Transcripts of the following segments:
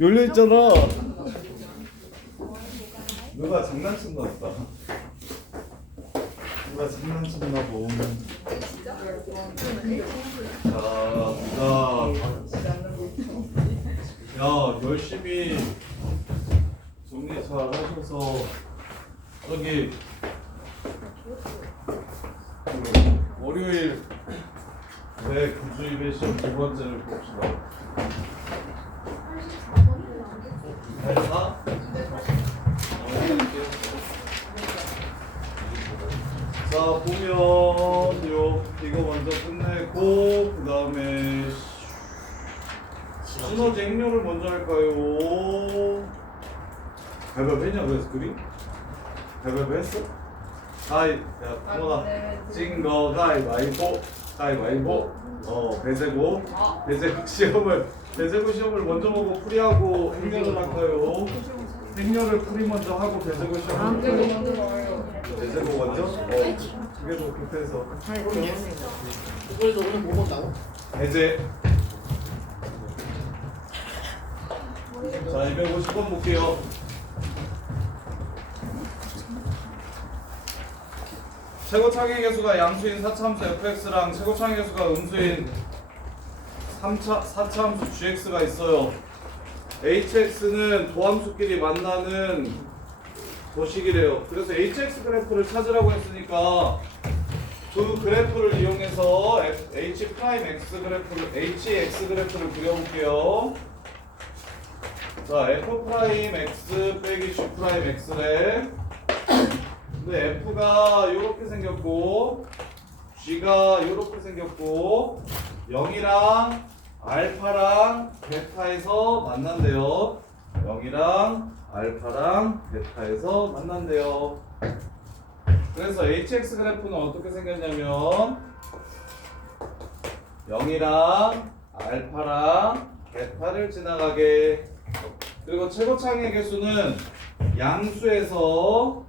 열려 있잖아. 누가 장난쳤나 보다. 누가 장난쳤나 보. 야, 열심히 정리 잘 하셔서 저기 월요일 내 구주입의 시험 두 번째를 봅시다. 84? 자, 보면 이거 먼저 끝내고 그 다음에 시너지 행렬을 먼저 할까요? 가위바위보 했냐? 그래서 그림? 가위바위보 했어? 야, 동원아 찐거 가위바위보 가위바위보 배제고 배제고 시험을 먼저 보고 풀이하고 행렬을 할까요? 행렬을 풀이 먼저 하고 배제고 시험을 할까요? 배제고 먼저? 두 개도 급해서 그래서 오늘 뭐 본다고? 배제. 자, 250번 볼게요. 최고 창의 개수가 양수인 4차함수 fx랑 최고 창의 개수가 음수인 4차함수 gx가 있어요. hx는 도함수끼리 만나는 도식이래요. 그래서 hx 그래프를 찾으라고 했으니까 그 그래프를 이용해서 hx 그래프를 그려볼게요. 자, f'x 빼기 g'x래. 근데 f가 이렇게 생겼고 g가 이렇게 생겼고 0이랑 알파랑 베타에서 만난대요. 0이랑 알파랑 베타에서 만난대요. 그래서 hx 그래프는 어떻게 생겼냐면 0이랑 알파랑 베타를 지나가게. 그리고 최고창의 개수는 양수에서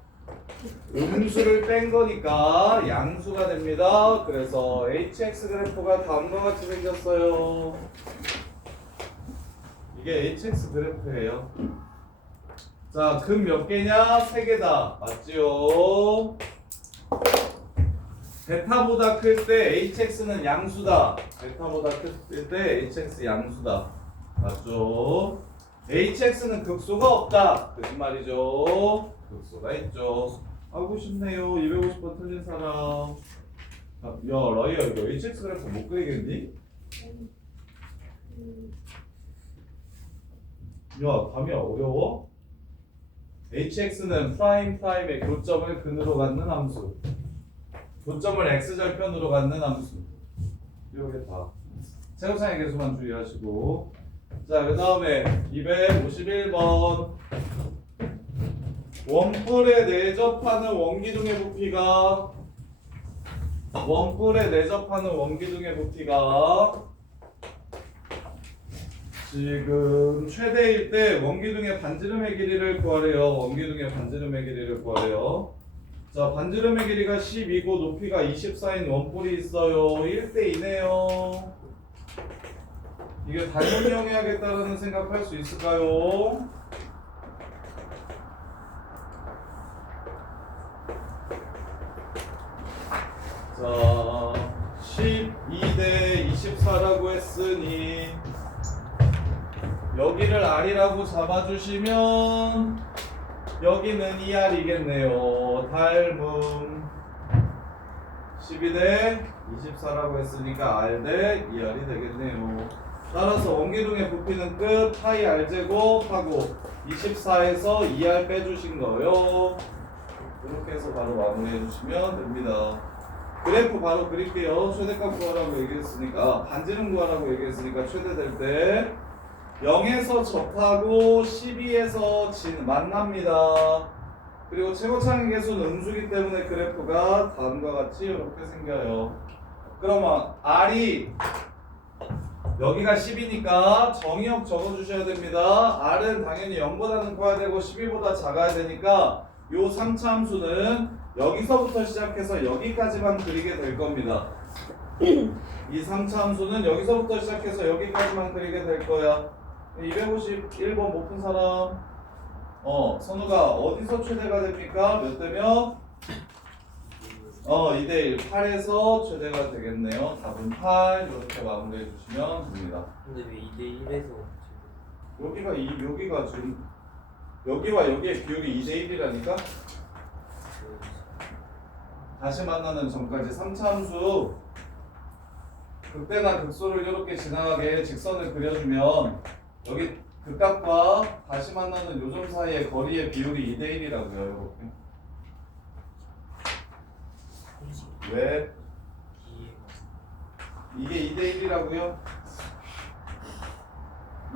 음수를 뺀 거니까 양수가 됩니다. 그래서 hx 그래프가 다음과 같이 생겼어요. 이게 hx 그래프예요. 자, 금 몇 개냐? 3개다. 맞지요? 베타보다 클 때 hx는 양수다. 베타보다 클 때 hx 양수다. 맞죠? hx는 극소가 없다. 거짓말이죠. 극소가 있죠. 하고 싶네요. 250번 틀린 사람. 야, 라이야, 이거 hx 그래프 못 그리겠니? 야, 감이 어려워? hx는 프라임의 교점을 근으로 갖는 함수. 교점을 x절편으로 갖는 함수. 이렇게 다. 최고창의 개수만 주의하시고. 자, 그 다음에 251번. 원뿔에 내접하는 원기둥의 부피가 지금 최대일 때 원기둥의 반지름의 길이를 구하래요. 원기둥의 반지름의 길이를 구하래요. 자, 반지름의 길이가 12고 높이가 24인 원뿔이 있어요. 1대 2네요. 이게 단면이용해야겠다라는 생각할 수 있을까요? 자, 12대 24라고 했으니 여기를 R이라고 잡아주시면 여기는 2R이겠네요. 닮음 12대 24라고 했으니까 R 대 2R이 되겠네요. 따라서 원기둥의 부피는 끝 파이 R제곱하고 24에서 2R 빼주신 거예요. 이렇게 해서 바로 마무리해 주시면 됩니다. 그래프 바로 그릴게요. 최대값 구하라고 얘기했으니까 반지름 구하라고 얘기했으니까 최대 될 때 0에서 접하고 12에서 만납니다. 그리고 최고창의 개수는 음수기 때문에 그래프가 다음과 같이 이렇게 생겨요. 그러면 R이 여기가 10이니까 정의역 적어주셔야 됩니다. R은 당연히 0보다는 커야 되고 12보다 작아야 되니까 요 3차 함수는 여기서부터 시작해서 여기까지만 그리게 될 겁니다. 이 3차 함수는 여기서부터 시작해서 여기까지만 그리게 될 거야. 251번 못 푼 사람. 선우가 어디서 최대가 됩니까? 몇 대면? 2대1 8에서 최대가 되겠네요. 답은 8 이렇게 마무리해 주시면 됩니다. 근데 왜 2대1에서 여기가 지금 여기와 여기의 비율이 2대1이라니까? 다시 만나는 전까지 3차 함수 극대나 극소를 이렇게 지나가게 직선을 그려주면 여기 극값과 다시 만나는 요점 사이의 거리의 비율이 2대1이라고요. 이렇게. 왜? 이게 2대1이라고요?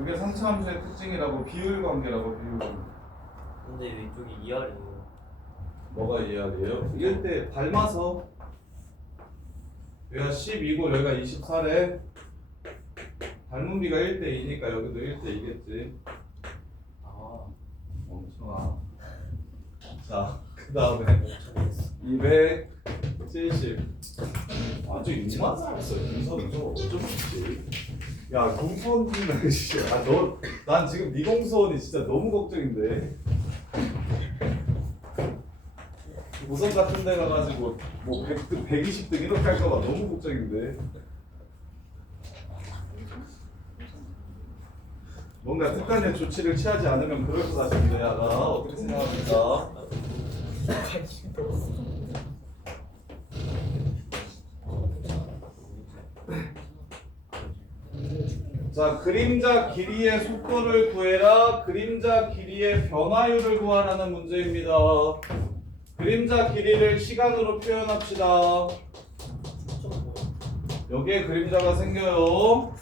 이게 3차 함수의 특징이라고. 비율 관계라고. 비율 관계. 근데 왜 이쪽이 2R이에요? 뭐가 2R이에요? 1대 닮아서 여기가 12고 여기가 24래. 닮은 비가 1대2니까 여기도 1대2겠지. 멍청아. 자, 그 다음에 270. 아주 이만 살았어요. 인선은 좀 어쩌지? 야, 공수원 팀은 진짜. 난 지금 네 공수원이 진짜 너무 걱정인데. 고성 같은 데 가가지고 뭐 100등, 120등 이렇게 할까봐 너무 걱정인데. 뭔가 특단의 조치를 취하지 않으면 그럴 것 같은데. 나 어떻게 생각합니까? 자, 그림자 길이의 속도를 구해라. 그림자 길이의 변화율을 구하라는 문제입니다. 그림자 길이를 시간으로 표현합시다. 여기에 그림자가 생겨요.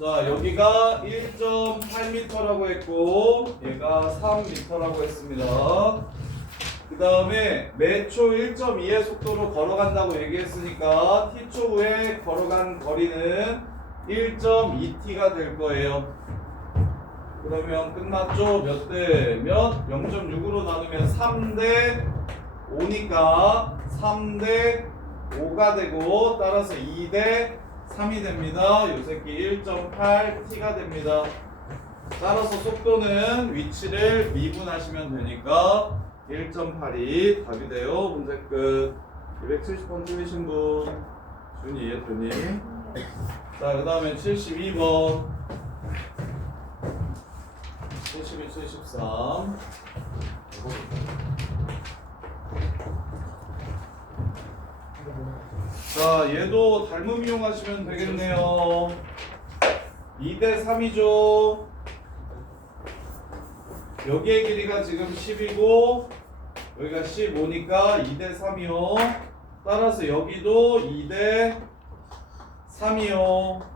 자, 여기가 1.8m라고 했고 얘가 3m라고 했습니다. 그 다음에 매초 1.2의 속도로 걸어간다고 얘기했으니까 t초 후에 걸어간 거리는 1.2t가 될 거예요. 그러면 끝났죠? 몇 대 몇? 0.6으로 나누면 3대 5니까 3대 5가 되고 따라서 2대 3이 됩니다. 요 새끼 1.8t가 됩니다. 따라서 속도는 위치를 미분하시면 되니까 1.8이 답이 돼요. 문제 끝. 270번 틀리신 분 준이 이해했더니. 자, 그 다음에 72번 72, 73. 자, 얘도 닮음 이용하시면 되겠네요. 2대 3이죠. 여기의 길이가 지금 10이고 여기가 15니까 2대 3이요. 따라서 여기도 2대 3이요.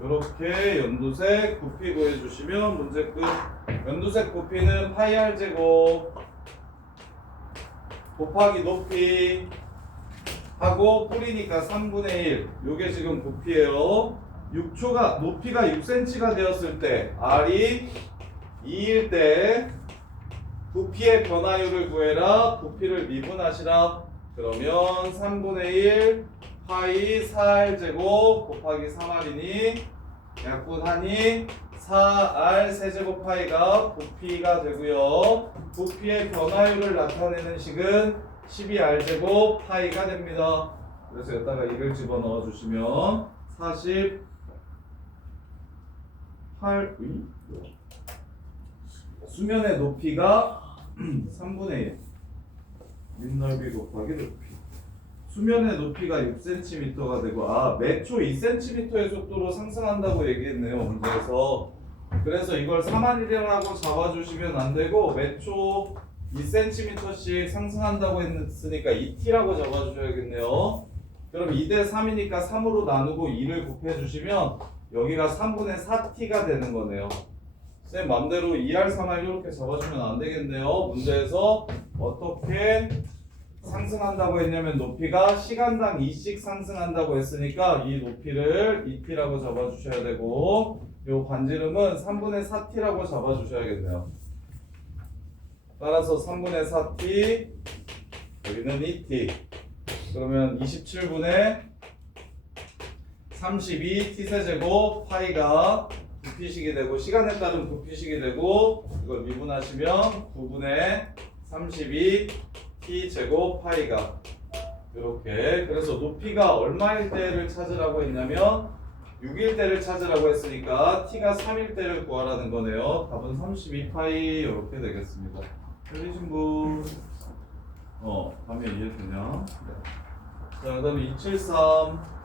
이렇게 연두색 부피 구해주시면 문제 끝. 연두색 부피는 파이 r 제곱 곱하기 높이 하고 뿌리니까 3분의 1. 요게 지금 부피예요. 6초가 높이가 6cm가 되었을 때 R이 2일 때 부피의 변화율을 구해라. 부피를 미분하시라. 그러면 3분의 1 파이 4R 제곱 곱하기 3R이니 약분하니 4R 세제곱 파이가 부피가 되고요. 부피의 변화율을 나타내는 식은 12R 제곱 파이가 됩니다. 그래서 여기다가 이걸 집어넣어 주시면 48 수면의 높이가 3분의 1 밑넓이 곱하기 높이. 수면의 높이가 6cm가 되고 매초 2cm의 속도로 상승한다고 얘기했네요. 문제에서. 그래서 이걸 3R1이라고 잡아주시면 안 되고 매초 2cm씩 상승한다고 했으니까 2t라고 잡아주셔야겠네요. 그럼 2대 3이니까 3으로 나누고 2를 곱해주시면 여기가 3분의 4t가 되는 거네요. 쌤 맘대로 2R, 3R 이렇게 잡아주면 안 되겠네요. 문제에서 어떻게 상승한다고 했냐면 높이가 시간당 2씩 상승한다고 했으니까 이 높이를 2t라고 잡아주셔야 되고 요 반지름은 3분의 4t라고 잡아주셔야겠네요. 따라서 3분의 4t 여기는 2t 그러면 27분의 32 t세제곱 파이가 부피식이 되고 시간에 따른 부피식이 되고 이걸 미분하시면 9분의 32 t제곱 파이가 이렇게. 그래서 높이가 얼마일 때를 찾으라고 했냐면 6일 때를 찾으라고 했으니까 t가 3일 때를 구하라는 거네요. 답은 32파이 이렇게 되겠습니다. 틀리신 분? 다음에 이해되냐? 네. 자, 그 다음에 273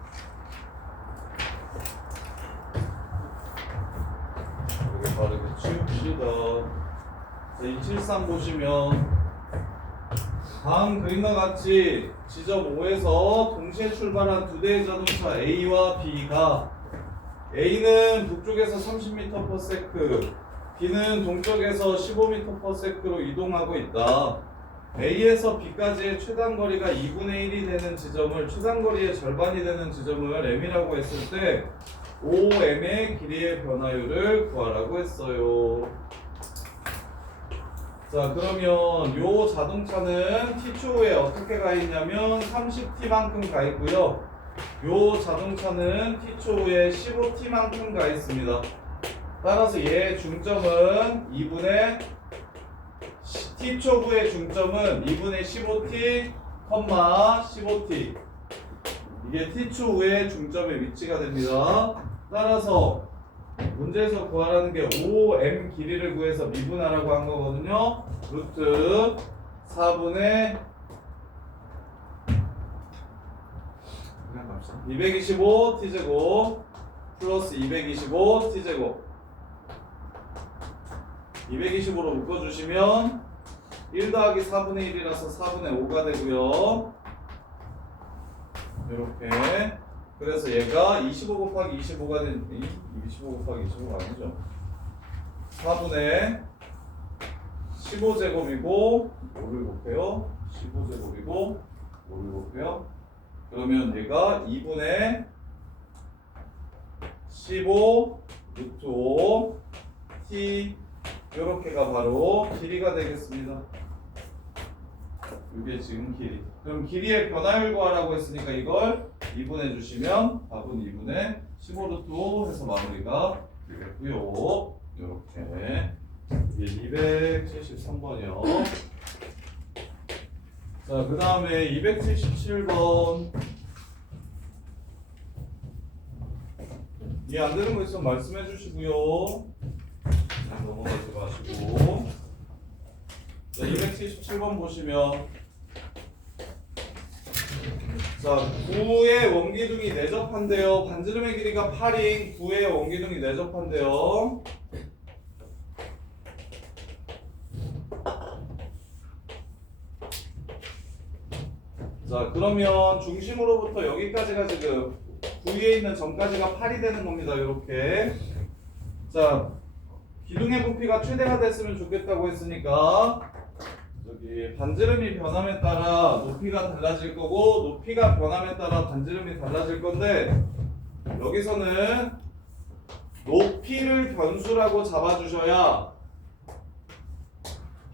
여기 바르게 치웁시다. 자, 273 보시면 다음 그림과 같이 지점 5에서 동시에 출발한 두 대의 자동차 A와 B가 A는 북쪽에서 30m/s, B는 동쪽에서 15m/s로 이동하고 있다. A에서 B까지의 최단 거리가 2분의 1이 되는 지점을, 최단 거리의 절반이 되는 지점을 M이라고 했을 때 OM의 길이의 변화율을 구하라고 했어요. 자, 그러면 요 자동차는 T초에 어떻게 가 있냐면 30T만큼 가 있고요. 요 자동차는 T초에 15T만큼 가 있습니다. 따라서 얘의 중점은 2분의 T초부의 중점은 2분의 15T, 15T. 이게 T초의 중점의 위치가 됩니다. 따라서 문제에서 구하라는 게 5m 길이를 구해서 미분하라고 한 거거든요. 루트 4분의 225t제곱 플러스 225t제곱 220으로 묶어주시면 1 더하기 4분의 1이라서 4분의 5가 되고요. 이렇게. 그래서 얘가 25 곱하기 25가 된, 25 곱하기 25가 아니죠. 4분의 15제곱이고 5를 곱해요. 15제곱이고 5를 곱해요. 그러면 얘가 2분의 15 루트 5 t 요렇게가 바로 길이가 되겠습니다. 이게 지금 길이. 그럼 길이의 변화율 구하라고 했으니까 이걸 2분해 주시면 답은 2분의 15 루트 5 해서 마무리가 되겠고요. 이렇게. 이게 273번이요. 자, 그 다음에 277번. 이해 안 되는 거 있으면 말씀해 주시고요. 넘어가지 마시고. 자, 277번 보시면 자, 9의 원기둥이 내접한대요. 반지름의 길이가 8인 9의 원기둥이 내접한대요. 자, 그러면 중심으로부터 여기까지가 지금 9위에 있는 점까지가 8이 되는 겁니다. 이렇게. 자, 기둥의 부피가 최대가 됐으면 좋겠다고 했으니까 여기 반지름이 변함에 따라 높이가 달라질 거고 높이가 변함에 따라 반지름이 달라질 건데 여기서는 높이를 변수라고 잡아주셔야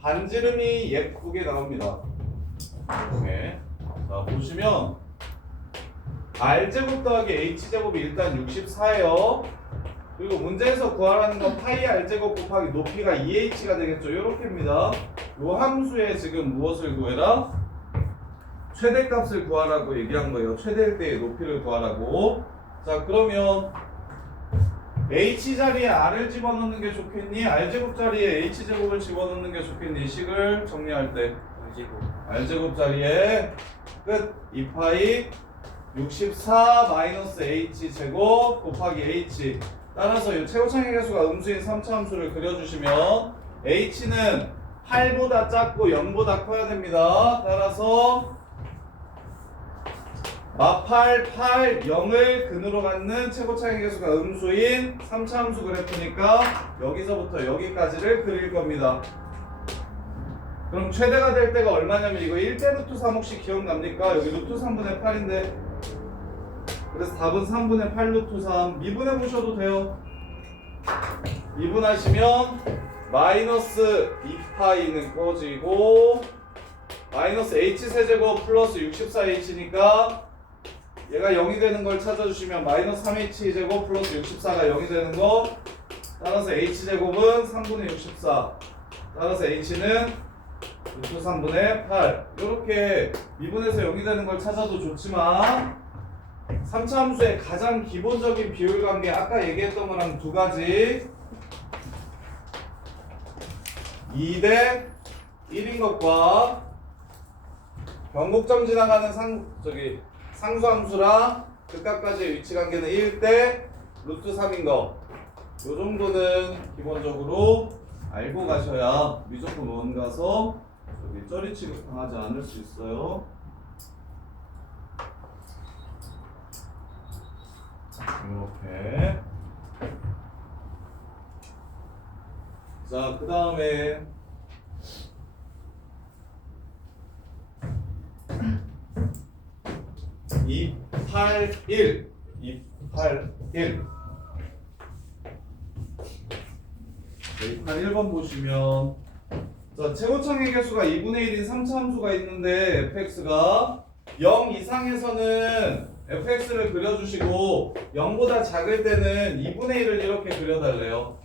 반지름이 예쁘게 나옵니다. 이렇게. 자, 보시면 R제곱 더하기 H제곱이 일단 64예요. 그리고 문제에서 구하라는 건 파이 R제곱 곱하기 높이가 2H가 되겠죠. 요렇게입니다. 요 함수에 지금 무엇을 구해라? 최대값을 구하라고 얘기한 거예요. 최대일 때의 높이를 구하라고. 자, 그러면 H 자리에 R을 집어넣는 게 좋겠니? R제곱 자리에 H제곱을 집어넣는 게 좋겠니? 식을 정리할 때 R제곱 자리에 끝 2파이 64 마이너스 H제곱 곱하기 H. 따라서 이 최고창의 개수가 음수인 3차 함수를 그려주시면 H는 8보다 작고 0보다 커야 됩니다. 따라서 마팔 8, 0을 근으로 갖는 최고창의 개수가 음수인 3차 함수 그래프니까 여기서부터 여기까지를 그릴 겁니다. 그럼 최대가 될 때가 얼마냐면 이거 1대 루트 3 혹시 기억납니까? 여기 루트 3분의 8인데 그래서 답은 3분의 8 루트 3 미분해 보셔도 돼요. 미분하시면 마이너스 2파이는 꺼지고 마이너스 h세제곱 플러스 64h니까 얘가 0이 되는 걸 찾아주시면 마이너스 3h제곱 플러스 64가 0이 되는 거. 따라서 h제곱은 3분의 64. 따라서 h는 루트 3분의 8. 이렇게 미분에서 0이 되는 걸 찾아도 좋지만 3차 함수의 가장 기본적인 비율 관계 아까 얘기했던 거랑 두 가지 2대 1인 것과 변곡점 지나가는 상수함수랑 극각까지의 위치 관계는 1대 루트 3인 거. 요 정도는 기본적으로 알고 가셔야 미적분 원 가서 쩌리 취급 당하지 않을 수 있어요. 이렇게. 자, 그 다음에 281 281번 보시면 자, 최고창의 개수가 2분의 1인 3차 함수가 있는데 fx가 0 이상에서는 fx를 그려주시고 0보다 작을 때는 2분의 1을 이렇게 그려달래요.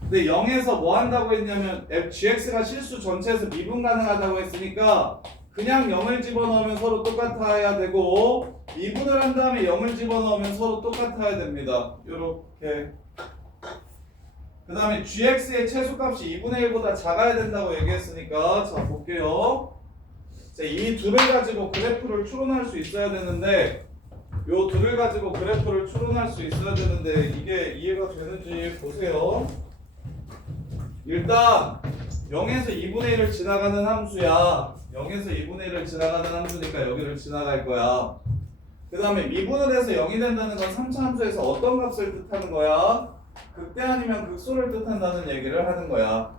근데 0에서 뭐 한다고 했냐면 gx가 실수 전체에서 미분 가능하다고 했으니까 그냥 0을 집어넣으면 서로 똑같아야 되고 미분을 한 다음에 0을 집어넣으면 서로 똑같아야 됩니다. 요렇게. 그 다음에 gx의 최소값이 2분의 1보다 작아야 된다고 얘기했으니까 자 볼게요. 자, 이 둘을 가지고 그래프를 추론할 수 있어야 되는데 요 둘을 가지고 그래프를 추론할 수 있어야 되는데 이게 이해가 되는지 보세요. 일단 0에서 2분의 1을 지나가는 함수야. 0에서 2분의 1을 지나가는 함수니까 여기를 지나갈 거야. 그 다음에 미분을 해서 0이 된다는 건 3차 함수에서 어떤 값을 뜻하는 거야? 극대 아니면 극소를 뜻한다는 얘기를 하는 거야.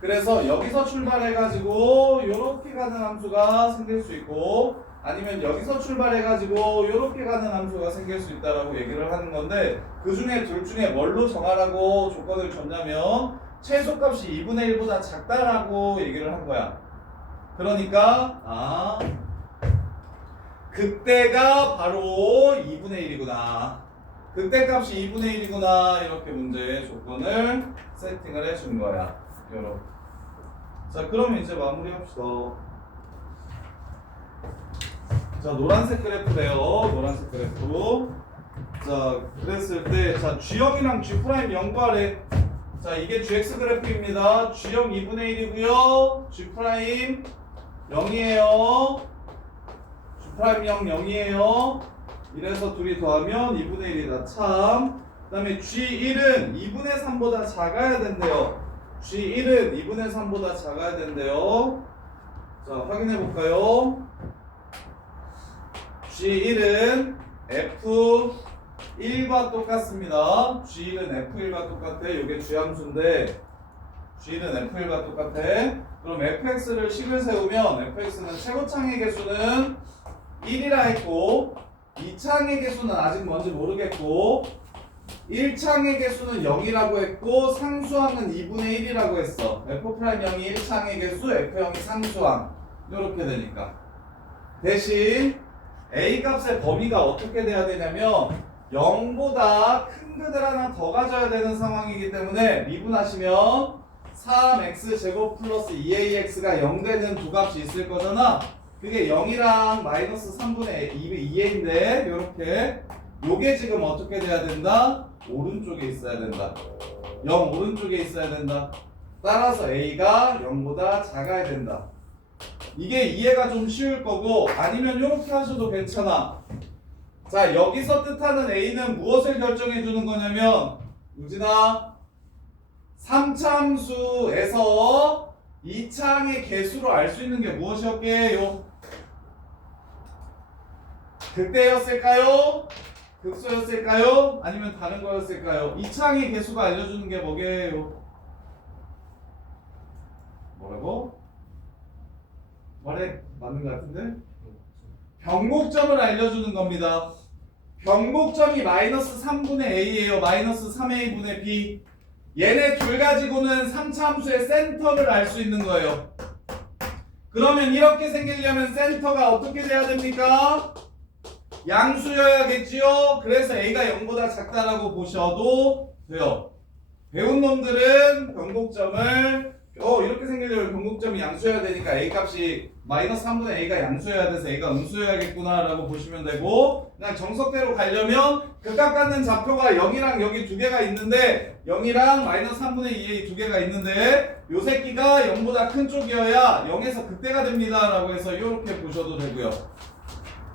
그래서 여기서 출발해가지고 요렇게 가는 함수가 생길 수 있고 아니면 여기서 출발해가지고 요렇게 가는 함수가 생길 수 있다라고 얘기를 하는 건데 그 중에 둘 중에 뭘로 정하라고 조건을 줬냐면 최소값이 2분의 1보다 작다라고 얘기를 한 거야. 그러니까 극대가 바로 2분의 1이구나. 극대값이 2분의 1이구나. 이렇게 문제의 조건을 세팅을 해준 거야. 요렇게. 자, 그러면 이제 마무리합시다. 자, 노란색 그래프래요. 노란색 그래프. 자, 그랬을 때, 자, G형이랑 G' 0 구하래. 자, 이게 GX 그래프입니다. G형 2분의 1이고요. G' 0이에요. G' 0 0이에요. 이래서 둘이 더하면 2분의 1이다. 참. 그 다음에 G1은 2분의 3보다 작아야 된대요. G1은 2분의 3보다 작아야 된대요. 자, 확인해 볼까요? G1은 F1과 똑같습니다. G1은 F1과 똑같아. 이게 G함수인데 G는 F1과 똑같아. 그럼 fx를 식을 세우면 fx는 최고창의 개수는 1이라 했고 2창의 개수는 아직 뭔지 모르겠고 1창의 개수는 0이라고 했고 상수항은 2분의 1이라고 했어. f'0이 1창의 개수, f0이 상수항. 이렇게 되니까 대신 a 값의 범위가 어떻게 돼야 되냐면 0보다 큰 그들 하나 더 가져야 되는 상황이기 때문에 미분하시면 3x제곱 플러스 2ax가 0 되는 두 값이 있을 거잖아. 그게 0이랑 마이너스 3분의 2a인데 요렇게 요게 지금 어떻게 돼야 된다? 오른쪽에 있어야 된다. 0 오른쪽에 있어야 된다. 따라서 a가 0보다 작아야 된다. 이게 이해가 좀 쉬울 거고 아니면 요렇게 하셔도 괜찮아. 자, 여기서 뜻하는 a는 무엇을 결정해 주는 거냐면 우진아 3차 함수에서 2차항의 개수로 알 수 있는 게 무엇이었게요? 극대였을까요? 극소였을까요? 아니면 다른 거였을까요? 2차항의 개수가 알려주는 게 뭐게요? 뭐라고? 말해 맞는 것 같은데? 변곡점을 알려주는 겁니다. 변곡점이 마이너스 3분의 a예요. 마이너스 3a분의 b. 얘네 둘 가지고는 3차 함수의 센터를 알 수 있는 거예요. 그러면 이렇게 생기려면 센터가 어떻게 돼야 됩니까? 양수여야겠지요. 그래서 A가 0보다 작다라고 보셔도 돼요. 배운 놈들은 변곡점을 이렇게 생기려면 변곡점이 양수여야 되니까 A 값이 마이너스 3분의 A가 양수여야 돼서 A가 음수여야겠구나 라고 보시면 되고, 그냥 정석대로 가려면 극각 갖는 좌표가 0이랑 여기 두 개가 있는데 0이랑 마이너스 3분의 2의 두 개가 있는데 요 새끼가 0보다 큰 쪽이어야 0에서 극대가 됩니다 라고 해서 이렇게 보셔도 되고요.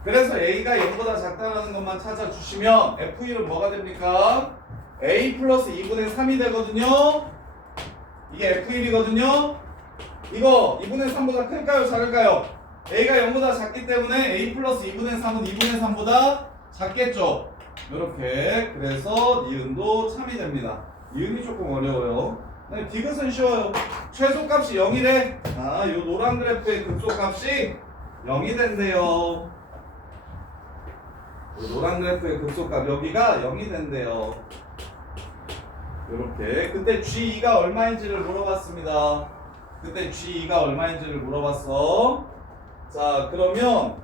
그래서 A가 0보다 작다라는 것만 찾아주시면 F1은 뭐가 됩니까? A 플러스 2분의 3이 되거든요. 이게 F1이거든요. 이거 2분의 3보다 클까요? 작을까요? A가 0보다 작기 때문에 A 플러스 2분의 3은 2분의 3보다 작겠죠. 이렇게. 그래서 니은도 참이 됩니다. 니은이 조금 어려워요. 디귿은 쉬워요. 최소값이 0이래. 요 노란 그래프의 극소값이 0이 된대요. 요 노란 그래프의 극소값 여기가 0이 된대요. 이렇게. 그때 G2가 얼마인지를 물어봤습니다. 그때 G2가 얼마인지를 물어봤어. 자, 그러면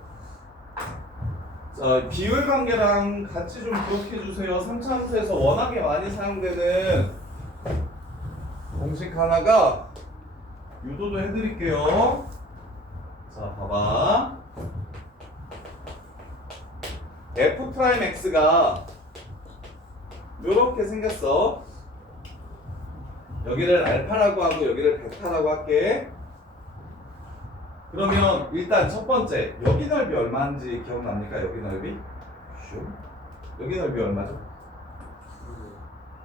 자, 비율 관계랑 같이 좀 기억해 주세요. 3차 함수에서 워낙에 많이 사용되는 공식 하나가 유도도 해드릴게요. 자, 봐봐. F'X가 요렇게 생겼어. 여기를 알파라고 하고 여기를 베타라고 할게. 그러면 일단 첫 번째, 여기 넓이 얼마인지 기억납니까? 여기 넓이? 슈. 여기 넓이 얼마죠?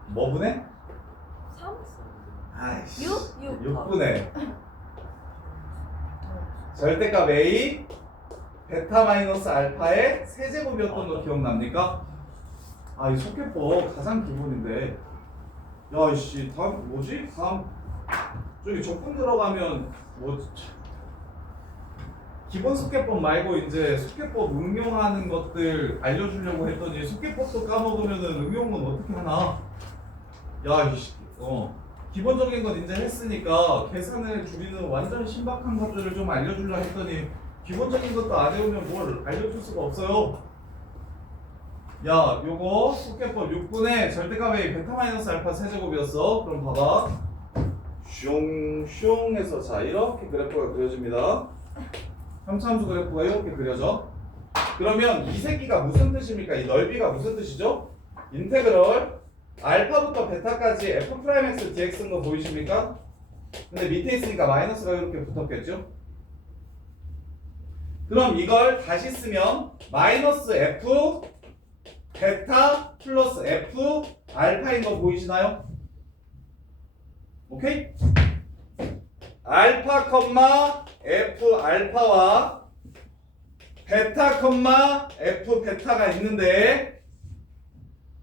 뭐 분의? 3? 아이씨. 6? 6분의 절대값 A 베타 마이너스 알파의 세제곱이었던 거 기억납니까? 이 속해법 가장 기본인데. 야, 이씨, 다음 뭐지? 다음 저기 적분 들어가면 뭐 기본 속해법 말고 이제 속해법 응용하는 것들 알려주려고 했더니 속해법도 까먹으면은 응용은 어떻게 하나? 야, 이씨, 기본적인 건 이제 했으니까 계산을 줄이는 완전 신박한 것들을 좀 알려주려 했더니 기본적인 것도 안 해오면 뭘 알려줄 수가 없어요. 야, 요거 속해법 6분의 절대값 A 베타 마이너스 알파 세제곱이었어. 그럼 봐봐. 슝슝 해서 자, 이렇게 그래프가 그려집니다. 3차 함수 그래프가 이렇게 그려져. 그러면 이 새끼가 무슨 뜻입니까? 이 넓이가 무슨 뜻이죠? 인테그럴 알파부터 베타까지 F'X dx인 거 보이십니까? 근데 밑에 있으니까 마이너스가 이렇게 붙었겠죠? 그럼 이걸 다시 쓰면 마이너스 F 베타 플러스 F 알파인 거 보이시나요? 오케이? 알파 컴마 F 알파와 베타 컴마 F 베타가 있는데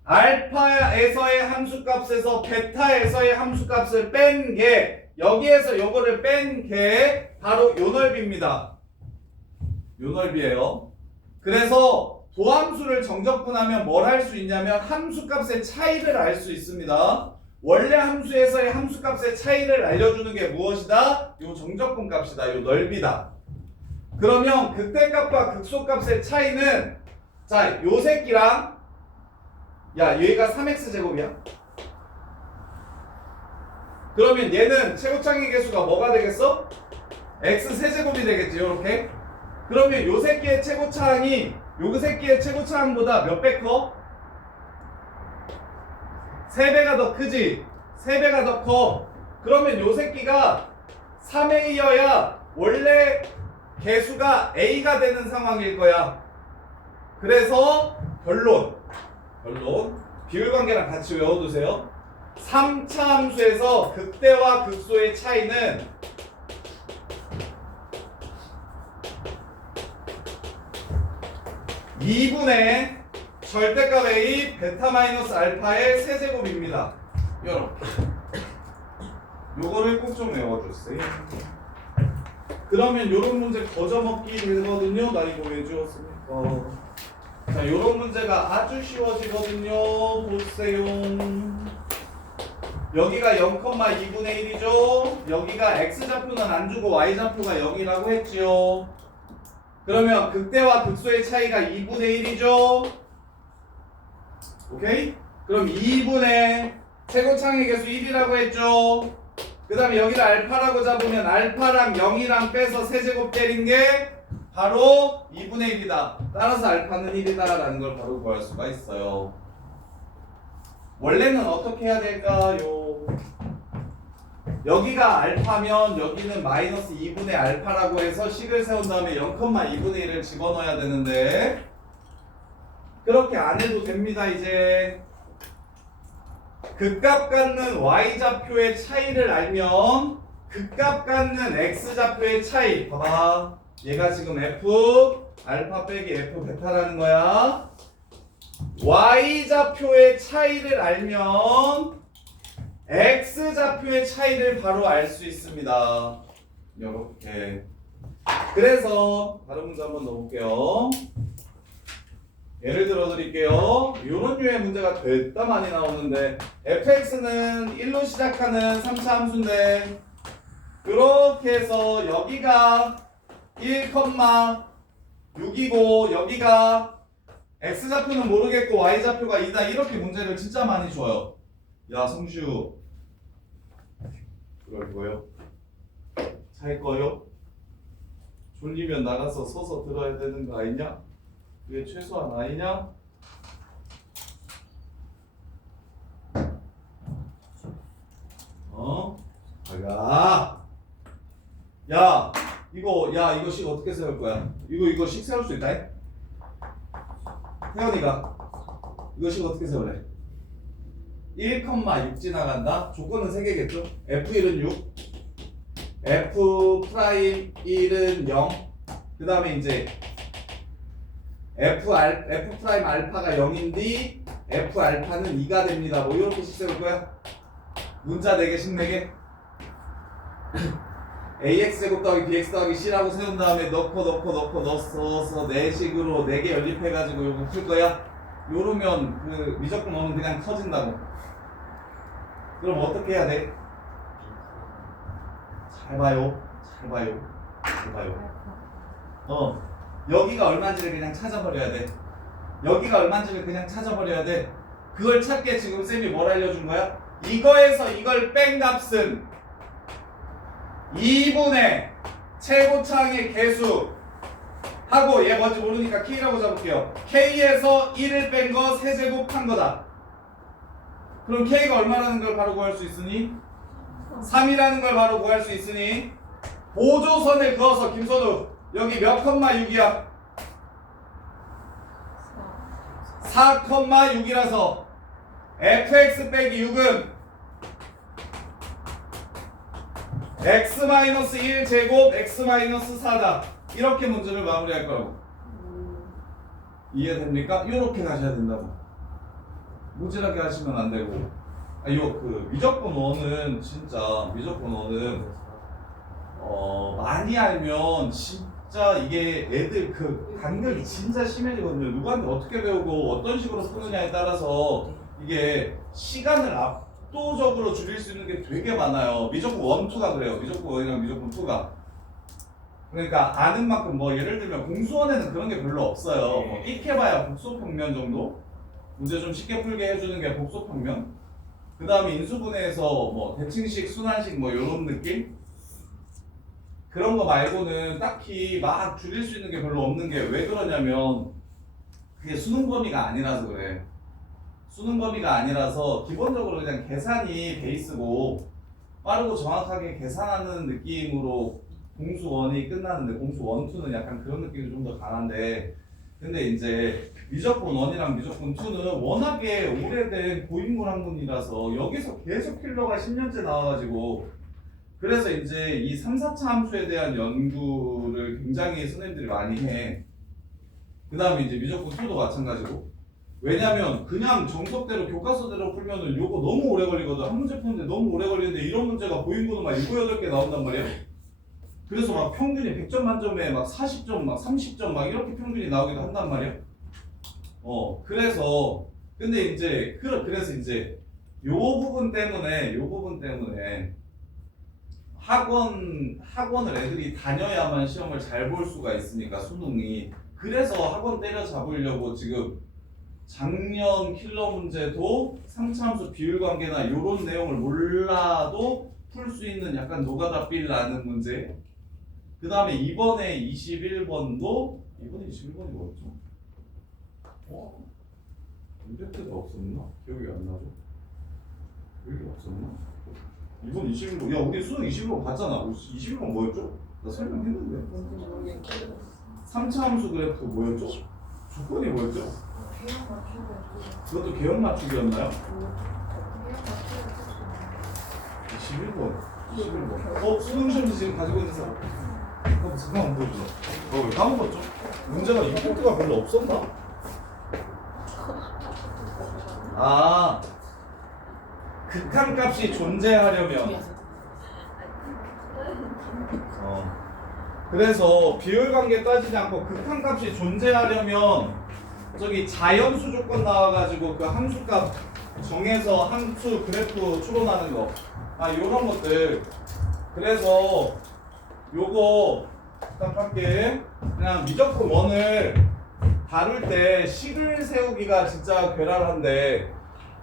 알파에서의 함수값에서 베타에서의 함수값을 뺀 게 여기에서 요거를 뺀 게 바로 요 넓이입니다. 요 넓이에요. 그래서 도함수를 정적분하면 뭘 할 수 있냐면 함수값의 차이를 알 수 있습니다. 원래 함수에서의 함수값의 차이를 알려주는 게 무엇이다? 요 정적분 값이다. 요 넓이다. 그러면 극대값과 극소값의 차이는 자, 요 새끼랑 야, 얘가 3x 제곱이야. 그러면 얘는 최고창의 개수가 뭐가 되겠어? x 세제곱이 되겠지. 요렇게. 그러면 요 새끼의 최고차항이 요 새끼의 최고차항보다 몇 배 커? 3배가 더 크지? 3배가 더 커. 그러면 요 새끼가 3A여야 원래 개수가 A가 되는 상황일 거야. 그래서 결론 비율관계랑 같이 외워두세요. 3차 함수에서 극대와 극소의 차이는 (2분의) 절대값 A 베타 마이너스 알파의 세제곱입니다. 이렇게 요거를 꼭 좀 외워주세요. 그러면 요런 문제 거저먹기 되거든요. 나 이거 왜 지웠습니까? 자, 요런 문제가 아주 쉬워지거든요. 보세요. 여기가 0,2분의 1이죠. 여기가 x좌표는 안 주고 y좌표가 0이라고 했지요. 그러면 극대와 극소의 차이가 2분의 1이죠. 오케이? 그럼 2분의 최고창의 개수 1이라고 했죠. 그 다음에 여기를 알파라고 잡으면 알파랑 0이랑 빼서 세제곱 때린 게 바로 2분의 1이다. 따라서 알파는 1이다 라는 걸 바로 구할 수가 있어요. 원래는 어떻게 해야 될까요? 여기가 알파면 여기는 마이너스 2분의 알파라고 해서 식을 세운 다음에 0,2분의 1을 집어넣어야 되는데 그렇게 안 해도 됩니다. 이제 극값 갖는 y좌표의 차이를 알면 극값 갖는 x좌표의 차이, 봐봐, 얘가 지금 f 알파 빼기 f 베타라는 거야. y좌표의 차이를 알면 x좌표의 차이를 바로 알 수 있습니다. 이렇게. 그래서 다른 문제 한번 넣어볼게요. 예를 들어 드릴게요. 이런 류의 문제가 됐다 많이 나오는데 fx는 1로 시작하는 3차 함수인데 그렇게 해서 여기가 1,6이고 여기가 x좌표는 모르겠고 y좌표가 2다. 이렇게 문제를 진짜 많이 줘요. 야 성슈 그럴 거요? 잘 거요? 졸리면 나가서 서서 들어야 되는 거 아니냐? 그게 최소한 아니냐? 가. 야 이거 식 어떻게 세울 거야? 이거 식 세울 수 있다. 태연이가 이거 식 어떻게 세울래? 1,6 지나간다. 조건은 3개겠죠? F1은 6, F'1은 0. 그 다음에 이제 F' 알파가 0인데 F 알파는 2가 됩니다. 뭐 이렇게 식 세울 거야? 문자 4개씩 4개. AX제곱 더하기 BX 더하기 C라고 세운 다음에 넣어서 4식으로 4개 연립해가지고 요거 풀 거야? 요러면 그 미적분 오는 그냥 터진다고. 그럼 어떻게 해야 돼? 잘 봐요. 여기가 얼마인지를 그냥 찾아버려야 돼. 그걸 찾게 지금 쌤이 뭘 알려준 거야? 이거에서 이걸 뺀 값은 2분의 최고차항의 개수 하고 얘 뭔지 모르니까 K라고 잡을게요. K에서 1을 뺀 거 세제곱한 거다. 그럼 K가 얼마라는 걸 바로 구할 수 있으니? 3이라는 걸 바로 구할 수 있으니 보조선을 그어서 김선우 여기 몇 컴마 6이야? 4,6이라서 fx 빼기 6은 x-1 제곱 x-4다. 이렇게 문제를 마무리할 거라고. 이해됩니까? 이렇게 가셔야 된다고. 무지하게 하시면 안 되고. 미적분 원은 진짜 많이 알면 진짜 이게 애들 그 간격이 진짜 심해지거든요. 누구한테 어떻게 배우고 어떤 식으로 푸느냐에 따라서 이게 시간을 압도적으로 줄일 수 있는 게 되게 많아요. 미적분 1, 2가 그래요. 미적분 1이랑 미적분 2가. 그러니까 아는 만큼 뭐 예를 들면 공수원에는 그런 게 별로 없어요. 뭐 익혀봐야 복소평면 정도? 문제 좀 쉽게 풀게 해주는 게 복소평면. 그 다음에 인수분해에서 뭐 대칭식, 순환식 뭐 이런 느낌? 그런 거 말고는 딱히 막 줄일 수 있는 게 별로 없는 게 왜 그러냐면 그게 수능 범위가 아니라서 그래. 수능 범위가 아니라서 기본적으로 그냥 계산이 베이스고 빠르고 정확하게 계산하는 느낌으로 공수 1이 끝나는데 공수 1, 2는 약간 그런 느낌이 좀 더 강한데 근데 이제 미적분 1이랑 미적분 2는 워낙에 오래된 고인물 학문이라서 여기서 계속 킬러가 10년째 나와가지고 그래서 이제 이 3, 4차 함수에 대한 연구를 굉장히 선생님들이 많이 해. 그 다음에 이제 미적분 2도 마찬가지고. 왜냐면 그냥 정석대로 교과서대로 풀면은 요거 너무 오래 걸리거든. 한 문제 푸는데 너무 오래 걸리는데 이런 문제가 보인구는 막 7, 8개 나온단 말이야. 그래서 막 평균이 100점 만점에 막 40점, 막 30점 막 이렇게 평균이 나오기도 한단 말이야. 그래서 근데 이제 그래서 이제 요 부분 때문에 학원을 애들이 다녀야만 시험을 잘 볼 수가 있으니까 수능이. 그래서 학원 때려잡으려고 지금 작년 킬러 문제도 3차함수 비율관계나 이런 내용을 몰라도 풀 수 있는 약간 노가다 빌 나는 문제. 그 다음에 이번에 21번도 이번에 21번이 뭐였죠? 임팩트가 없었나? 기억이 안 나죠? 여기 없었나? 이번 21번, 야 우리 수능 21번 봤잖아. 21번 뭐였죠? 나 설명했는데. 3차 함수 그래프 뭐였죠? 조건이 뭐였죠? 그것도 개형 맞추기였나요? 21번. 수능 시험지 지금 가지고 있는 사람. 잠깐만 보여줘. 왜 까먹었죠? 문제가 임팩트가 별로 없었나? 극한값이 존재하려면 그래서 비율관계 따지지 않고 극한값이 존재하려면 저기 자연수 조건 나와가지고 그 함수값 정해서 함수 그래프 추론하는 거 요런 것들. 그래서 요거 부탁할게. 그냥 미적분 원을 다룰 때 식을 세우기가 진짜 괴랄한데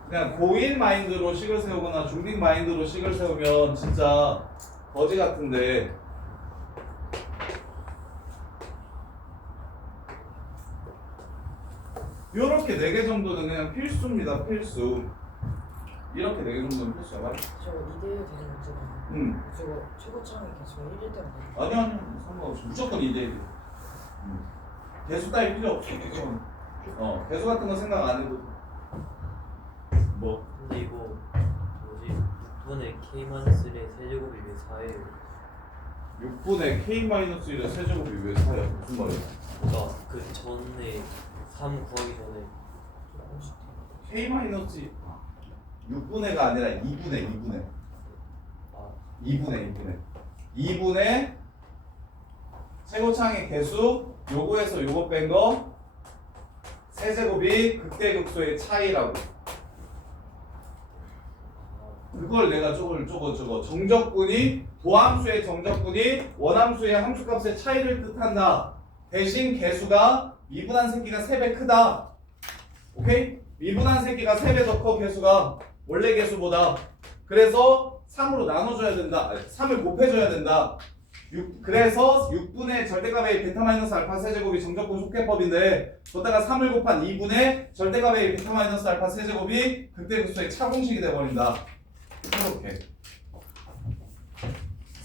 그냥 고1 마인드로 식을 세우거나 중1 마인드로 식을 세우면 진짜 거지 같은데 요렇게 4개 정도는 그냥 필수입니다. 필수. 이렇게 4개 정도는 필수야. 맞아? 저거 2대1 되는 문제가 응. 저거 최고점이 계속 1일 때만 되는 아니야. 상관없어. 무조건 2대1. 개수 따위 필요 없어. 무조건. 개수 같은 거 생각 안 해도. 뭐? 근데 이거 뭐지? 6분의 k-1의 세제곱이 왜 4예요? 6분의 k-1의 세제곱이 왜 4야? 무슨 말이야? 그러니까 그 전에 3 구하기 전에 k-, 6분의가 아니라 2분의. 아 2분의 최고창의 개수 요거에서 요거 뺀 거 세제곱이 극대극소의 차이라고. 그걸 내가 저거 정적분이 도함수의 정적분이 원함수의 함수값의 차이를 뜻한다. 대신 개수가 미분한 새끼가 3배 크다. 오케이? 미분한 새끼가 3배 더 커 개수가 원래 개수보다. 그래서 3으로 나눠줘야 된다. 3을 곱해줘야 된다. 그래서 6분의 절대값의 베타 마이너스 알파 세제곱이 정적분 속해법인데 거기다가 3을 곱한 2분의 절대값의 베타 마이너스 알파 세제곱이 극대극소의 차공식이 돼버린다. 이렇게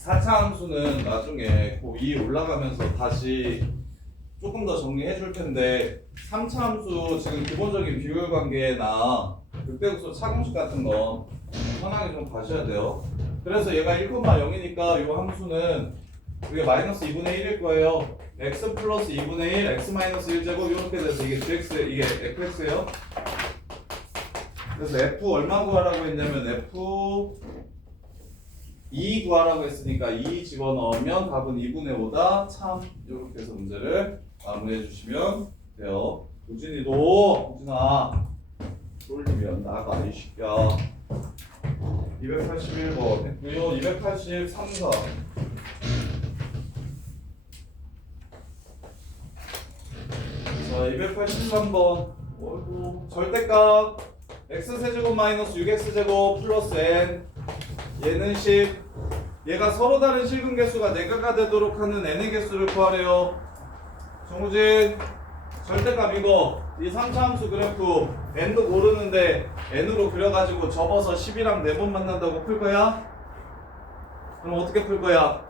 4차 함수는 나중에 고2 올라가면서 다시 조금 더 정리해 줄 텐데 3차 함수 지금 기본적인 비율 관계나 극대극소 차공식 같은 거 편하게 좀 봐셔야 돼요. 그래서 얘가 1,0이니까 이 함수는 이게 마이너스 2분의 1일 거예요. x 플러스 2분의 1, x 마이너스 1제곱 이렇게 돼서 이게 gx, 이게 fx예요. 그래서 f 얼마 구하라고 했냐면 f 2 구하라고 했으니까 2 집어넣으면 답은 2분의 5다. 참 이렇게 해서 문제를 마무리해 주시면 돼요. 우진아 쫄리면 나가 이 새끼야. 281번 했고요. 283, 4 자 283번 절대값 x세제곱 마이너스 6x제곱 플러스 n 얘는 10 얘가 서로 다른 실근 개수가 4개가 되도록 하는 n의 개수를 구하래요. 정우진 절대값 이거 이 3차 함수 그래프 n도 모르는데 n으로 그려가지고 접어서 10이랑 4번 만난다고 풀 거야? 그럼 어떻게 풀 거야?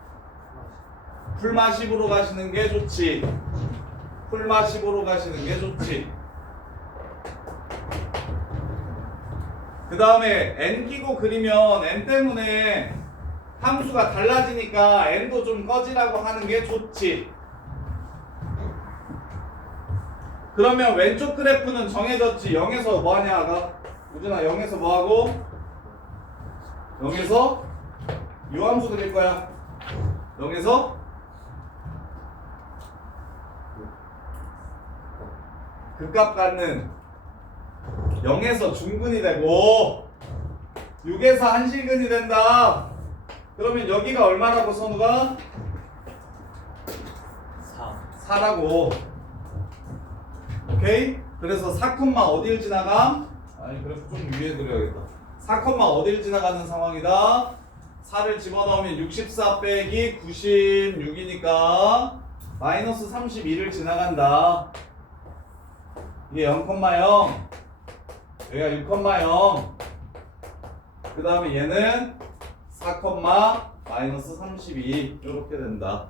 풀마 10으로 가시는 게 좋지. 풀마 10으로 가시는 게 좋지. 그 다음에 n 끼고 그리면 n 때문에 함수가 달라지니까 n도 좀 꺼지라고 하는 게 좋지. 그러면 왼쪽 그래프는 정해졌지. 0에서 뭐하냐 아가? 우진아 0에서 뭐하고? 0에서 이 함수 그릴 거야. 0에서 극값 갖는 0에서 중근이 되고 6에서 한실근이 된다. 그러면 여기가 얼마라고 선우가? 4 4라고. 오케이? 그래서 4, 어딜 지나감? 아니 그래서 좀 위에 그려야겠다. 4, 어딜 지나가는 상황이다. 4를 집어넣으면 64 빼기 96이니까 마이너스 32를 지나간다. 이게 0,0. 여기가 6,0. 그 다음에 얘는 4, 마이너스 32 이렇게 된다.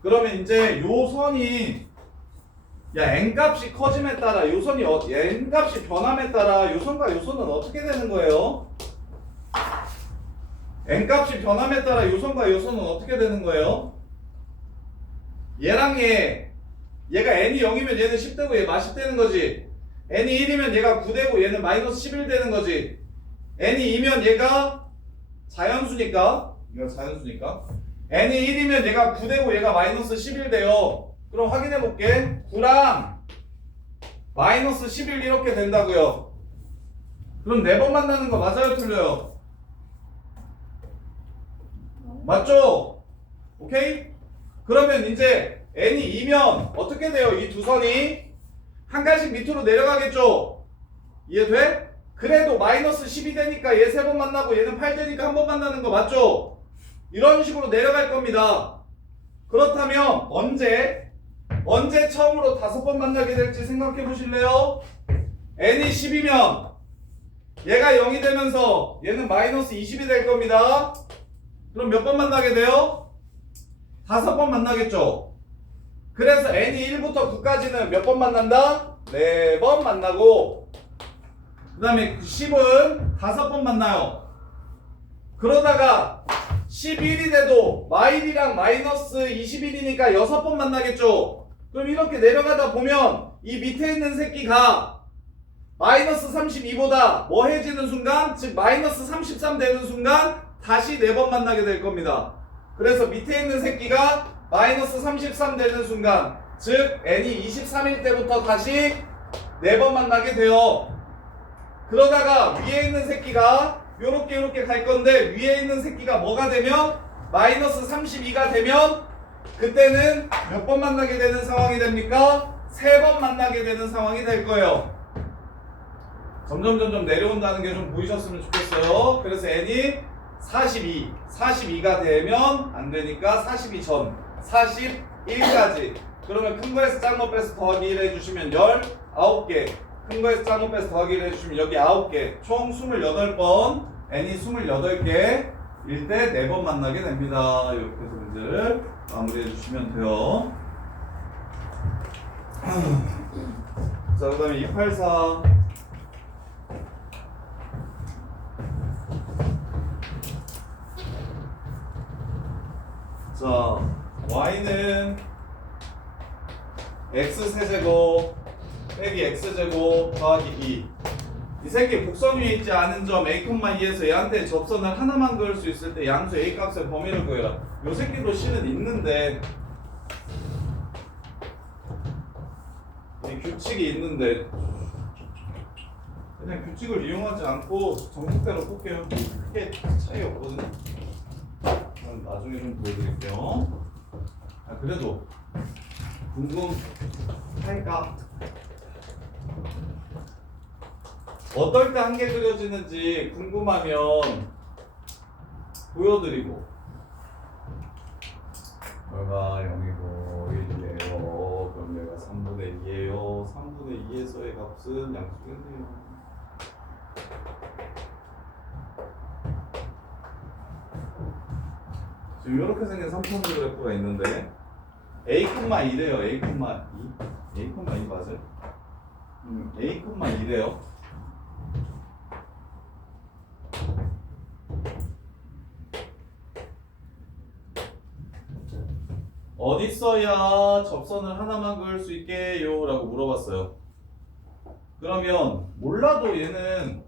그러면 이제 요 선이 n값이 커짐에 따라 요 선이 n값이 변함에 따라 요 선과 요 선은 어떻게 되는 거예요? n값이 변함에 따라 요 선과 요 선은 어떻게 되는 거예요? 얘랑 얘가 n이 0이면 얘는 10되고 얘 마 10 되는 거지. n이 1이면 얘가 9되고 얘는 마이너스 11 되는 거지. n이 2면 얘가 자연수니까 이거 자연수니까 n이 1이면 얘가 9되고 얘가 마이너스 11 돼요. 그럼 확인해 볼게. 9랑 마이너스 11 이렇게 된다고요. 그럼 4번 만나는 거 맞아요 틀려요? 맞죠? 오케이? 그러면 이제 n이 2면 어떻게 돼요? 이 두 선이 한 칸씩 밑으로 내려가겠죠? 이해돼? 그래도 마이너스 10이 되니까 얘 3번 만나고 얘는 8 되니까 한 번 만나는 거 맞죠? 이런 식으로 내려갈 겁니다. 그렇다면 언제 처음으로 5번 만나게 될지 생각해 보실래요? n이 10이면 얘가 0이 되면서 얘는 마이너스 20이 될 겁니다. 그럼 몇 번 만나게 돼요? 5번 만나겠죠? 그래서 n이 1부터 9까지는 몇 번 만난다? 4번 만나고 그 다음에 10은 5번 만나요. 그러다가 11이 돼도 마일이랑 마이너스 21이니까 6번 만나겠죠? 그럼 이렇게 내려가다 보면 이 밑에 있는 새끼가 마이너스 32보다 뭐 해지는 순간, 즉 마이너스 33 되는 순간 다시 4번 만나게 될 겁니다. 그래서 밑에 있는 새끼가 마이너스 33 되는 순간, 즉 n이 23일 때부터 다시 4번 만나게 돼요. 그러다가 위에 있는 새끼가 요렇게 갈 건데 위에 있는 새끼가 뭐가 되면 마이너스 32가 되면 그때는 몇 번 만나게 되는 상황이 됩니까? 3번 만나게 되는 상황이 될 거예요. 점점 내려온다는 게 좀 보이셨으면 좋겠어요. 그래서 n이 42가 되면 안 되니까 42 전 41까지. 그러면 큰 거에서 작은 거 빼서 더하기 1 해주시면 19개, 큰 거에서 작은 거 빼서 더하기 1 해주시면 여기 9개, 총 28번, n이 28개 일 때 4번 만나게 됩니다. 이렇게 해서 문제를 마무리해 주시면 돼요. 자, 그 다음에 284. 자, y는 x세제곱 빼기 x제곱 더하기 2. 이 새끼 곡선 위에 있지 않은 점 a,2에서 얘한테 접선을 하나만 그을 수 있을 때 양수 a 값의 범위를 구해라. 요 새끼도 C는 있는데 이 규칙이 있는데 그냥 규칙을 이용하지 않고 정식대로 볼게요. 크게 차이 없거든요. 나중에 좀 보여드릴게요. 그래도 궁금할까? 어떨 때 한 개 그려지는지 궁금하면 보여드리고 얘가 0이고 1이에요. 그럼 얘가 3분의 2예요. 3분의 2에서의 값은 양수겠네요. 지금 이렇게 생긴 3차 그래프가 있는데 a,2래요. a,2 a,2 맞아요? a,2래요. 어디 써야 접선을 하나만 그을 수 있게요? 라고 물어봤어요. 그러면 몰라도 얘는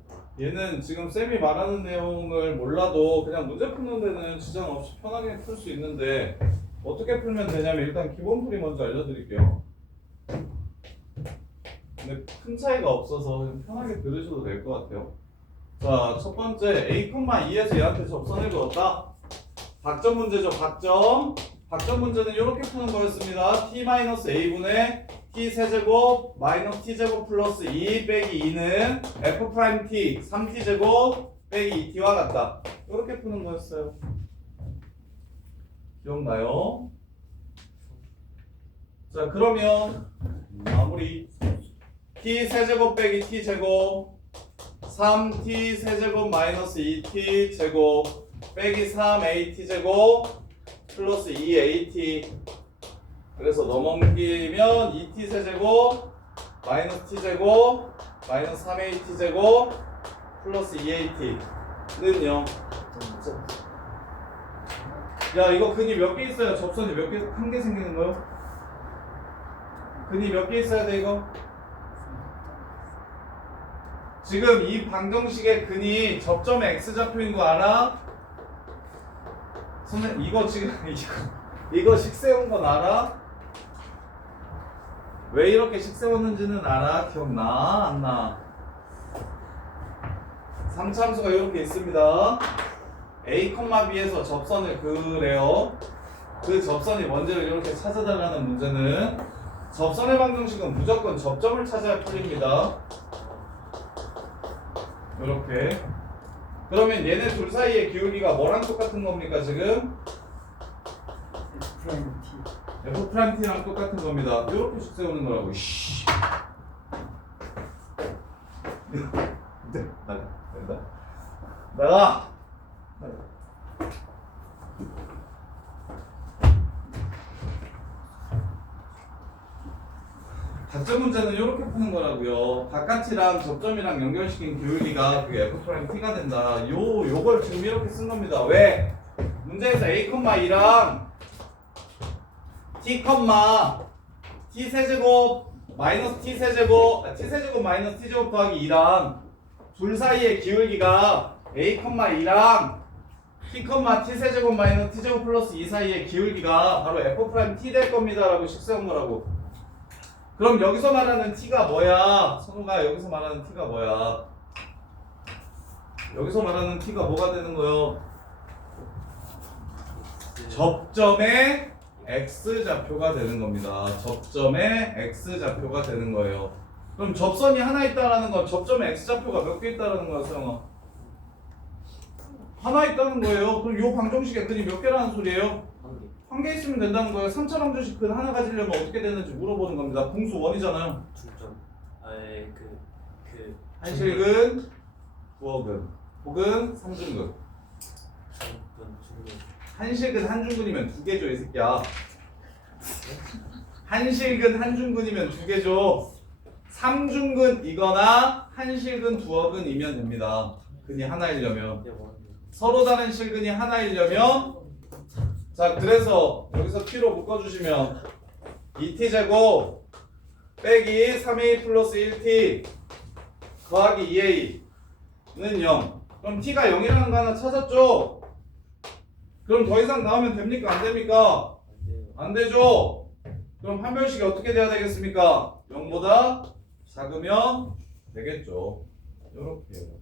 지금 쌤이 말하는 내용을 몰라도 그냥 문제 푸는 데는 지장 없이 편하게 풀 수 있는데 어떻게 풀면 되냐면 일단 기본풀이 먼저 알려드릴게요. 근데 큰 차이가 없어서 편하게 들으셔도 될 것 같아요. 자, 첫 번째 a,2에서 얘한테 접선을 그었다. 박점 문제죠. 박점 문제는 이렇게 푸는 거였습니다. t-a분의 t 세제곱 마이너스 t 제곱 플러스 2 빼기 2는 f 프라임 t 3t 제곱 빼기 2t와 같다. 이렇게 푸는 거였어요. 기억나요? 자, 그러면 마무리. t 세제곱 빼기 t 제곱 3t 세제곱 마이너스 2t 제곱 빼기 3at 제곱 플러스 2at. 그래서 넘기면 2t 세제곱 마이너스 t 제곱 마이너스 3at 제곱 플러스 2at는 0. 야, 이거 근이 몇 개 있어야 접선이 몇 개, 한 개 생기는 거요? 근이 몇 개 있어야 돼 이거? 지금 이 방정식의 근이 접점의 x좌표인 거 알아? 선생님 이거 지금 이거 식 세운 건 알아? 왜 이렇게 식 세웠는지는 알아? 기억나? 안 나? 3차함수가 이렇게 있습니다. a, b에서 접선을 그래요. 그 접선이 뭔지를 이렇게 찾아달라는 문제는 접선의 방정식은 무조건 접점을 찾아야 풀립니다. 이렇게. 그러면 얘네 둘 사이의 기울기가 뭐랑 똑같은 겁니까 지금? f 프라임 t랑 똑같은 겁니다. 이렇게 식 세우는 거라고. 씨. 네, 나가. 박점 문제는 이렇게 푸는 거라고요. 바깥이랑 접점이랑 연결시킨 기울기가 그게 f 프라임 t가 된다. 요걸 지금 이렇게 쓴 겁니다. 왜? 문제에서 a, 2랑 t, 세제곱 마이너스 t 세제곱 t 세제곱 마이너스 t 제곱 더하기 2랑 둘 사이의 기울기가 a, 2랑 t, 세제곱 마이너스 t 제곱 플러스 2 사이의 기울기가 바로 f 프라임 t 될 겁니다 라고 식세운 거라고. 그럼 여기서 말하는 t가 뭐야? 선우가 여기서 말하는 t가 뭐야? 여기서 말하는 t가 뭐가 되는 거요? 접점의 x좌표가 되는 겁니다. 접점의 x좌표가 되는 거예요. 그럼 접선이 하나 있다라는 건 접점의 x좌표가 몇 개 있다라는 거야, 서영아? 하나 있다는 거예요. 그럼 요 방정식의 근이 몇 개라는 소리예요? 한 개 있으면 된다는 거예요. 3차 방정식 근 하나 가지려면 어떻게 되는지 물어보는 겁니다. 분수 원이잖아요. 중점. 한실근, 부어근, 혹은 삼중근. 한실근 한중근이면 두 개죠, 이 새끼야. 한실근 한중근이면 두 개죠. 삼중근이거나 한실근 두어근이면 됩니다. 근이 하나이려면. 서로 다른 실근이 하나이려면. 자, 그래서 여기서 t로 묶어주시면 2t 제곱 빼기 3a 플러스 1t 더하기 2a는 0. 그럼 t가 0이라는 거 하나 찾았죠? 그럼 더 이상 나오면 됩니까? 안 됩니까? 안 되죠? 그럼 판별식이 어떻게 돼야 되겠습니까? 0보다 작으면 되겠죠. 이렇게요.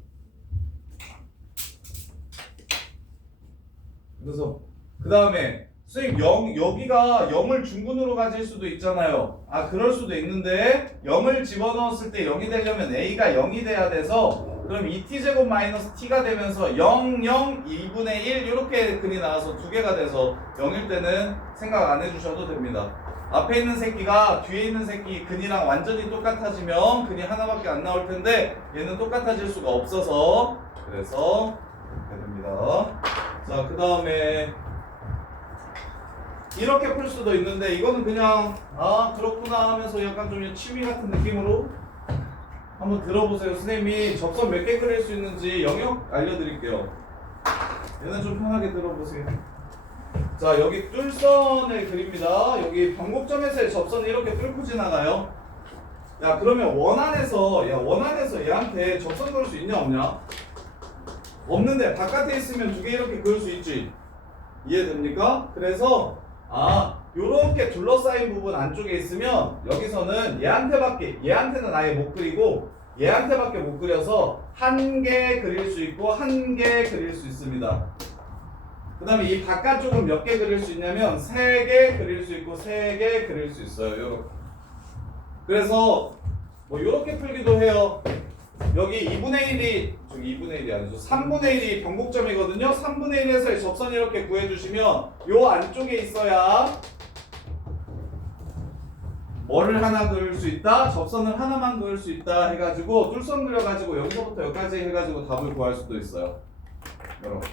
그래서 그 다음에 선생님 여기가 0을 중근으로 가질 수도 있잖아요. 아, 그럴 수도 있는데 0을 집어넣었을 때 0이 되려면 a가 0이 돼야 돼서 그럼 2t제곱 마이너스 t가 되면서 0, 0, 2분의 1 이렇게 근이 나와서 두 개가 돼서 0일 때는 생각 안 해주셔도 됩니다. 앞에 있는 새끼가 뒤에 있는 새끼 근이랑 완전히 똑같아지면 근이 하나밖에 안 나올 텐데 얘는 똑같아질 수가 없어서 그래서 이렇게 됩니다. 자, 그 다음에 이렇게 풀 수도 있는데 이거는 그냥 아 그렇구나 하면서 약간 좀 취미 같은 느낌으로 한번 들어보세요. 선생님이 접선 몇 개 그릴 수 있는지 영역 알려드릴게요. 얘는 좀 편하게 들어보세요. 자, 여기 뚫선을 그립니다. 여기 변곡점에서의 접선이 이렇게 뚫고 지나가요. 야, 그러면 원안에서 얘한테 접선 그릴 수 있냐 없냐? 없는데 바깥에 있으면 두 개 이렇게 그릴 수 있지. 이해됩니까? 그래서 요렇게 둘러싸인 부분 안쪽에 있으면 여기서는 얘한테는 아예 못 그리고 얘한테밖에 못 그려서 한 개 그릴 수 있고 한 개 그릴 수 있습니다. 그 다음에 이 바깥쪽은 몇 개 그릴 수 있냐면 3개 그릴 수 있고 3개 그릴 수 있어요. 요렇게. 그래서 뭐 요렇게 풀기도 해요. 여기 2분의 1이 저기 2분의 1이 아니죠. 3분의 1이 변곡점이거든요. 3분의 1에서의 접선 이렇게 구해주시면 요 안쪽에 있어야 뭐를 하나 그릴 수 있다? 접선을 하나만 그릴 수 있다 해가지고 뚫선 그려가지고 여기서부터 여기까지 해가지고 답을 구할 수도 있어요. 여러분.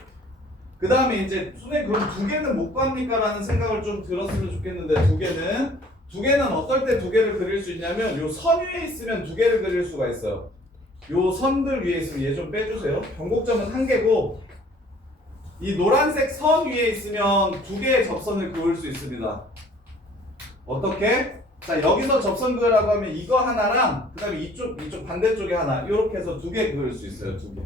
그 다음에 이제 선생님 그럼 2개는 못 구합니까? 라는 생각을 좀 들었으면 좋겠는데 2개는 어떨 때 2개를 그릴 수 있냐면 요 선 위에 있으면 2개를 그릴 수가 있어요. 요 선들 위에 있으면 얘 좀 빼주세요. 변곡점은 1개고 이 노란색 선 위에 있으면 2개의 접선을 그을 수 있습니다. 어떻게? 자 여기서 접선 그으라고 하면 이거 하나랑 그 다음에 이쪽 반대쪽에 하나 이렇게 해서 2개 그을 수 있어요. 2개.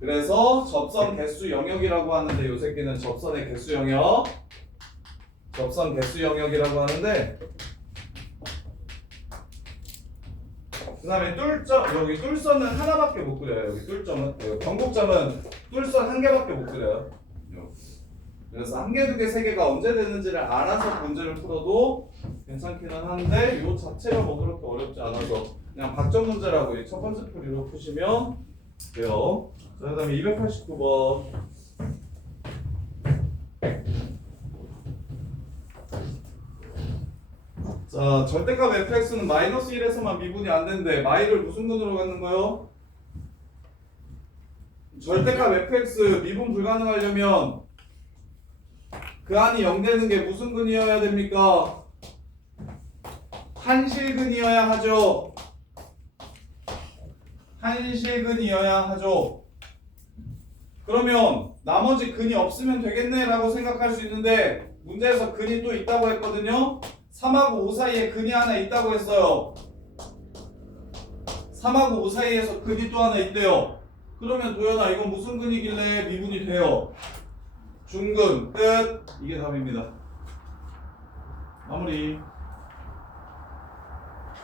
그래서 접선 개수 영역이라고 하는데 요 새끼는 접선의 개수 영역 접선 개수 영역이라고 하는데 그 다음에 뚫점 여기 뚫선은 하나밖에 못 그려요. 여기 뚫점은 변곡점은 뚫선 1개밖에 못 그려요. 그래서 1개, 2개, 3개가 언제 되는지를 알아서 문제를 풀어도 괜찮기는 한데 요 자체가 뭐 그렇게 어렵지 않아서 그냥 박점 문제라고 이 첫 번째 풀이로 푸시면 돼요. 자, 그 다음에 289번 자, 절대값 fx는 마이너스 1에서만 미분이 안 되는데 마이를 무슨 근으로 갖는 거요? 절대값 fx 미분 불가능하려면 그 안이 0 되는 게 무슨 근이어야 됩니까? 한실근이어야 하죠. 한실근이어야 하죠. 그러면 나머지 근이 없으면 되겠네 라고 생각할 수 있는데 문제에서 근이 또 있다고 했거든요. 3하고 5 사이에 근이 하나 있다고 했어요. 3하고 5 사이에서 근이 또 하나 있대요. 그러면 도연아 이건 무슨 근이길래 미분이 돼요? 중근 끝. 이게 답입니다. 마무리.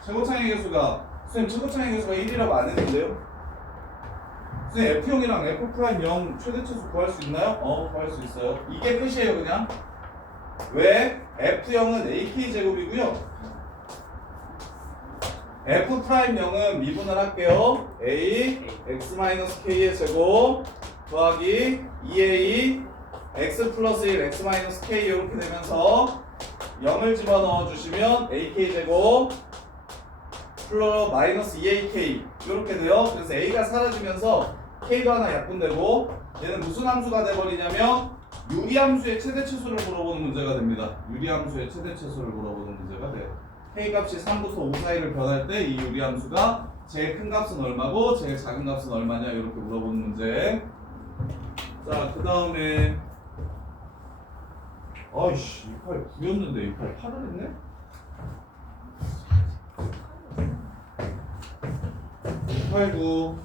최고창의 개수가 선생님 최고창의 개수가 1이라고 안 했는데요? 선생님 F형이랑 F'0 최대치수 구할 수 있나요? 구할 수 있어요. 이게 끝이에요 그냥. 왜? F형은 AK제곱이고요 F'0은 미분을 할게요. A x-k의 제곱 더하기 2A x 플러스 1 x-k 이렇게 되면서 0을 집어넣어 주시면 AK제곱 플러스 마이너스 2AK 이렇게 돼요. 그래서 A가 사라지면서 K도 하나 약분되고 얘는 무슨 함수가 돼버리냐면 유리함수의 최대치수를 물어보는 문제가 됩니다. 유리함수의 최대치수를 물어보는 문제가 돼요. K값이 3부터 5 사이를 변할 때 이 유리함수가 제일 큰 값은 얼마고 제일 작은 값은 얼마냐 이렇게 물어보는 문제. 자, 그 다음에 아이씨 28 9였는데 28 8을 했네? 89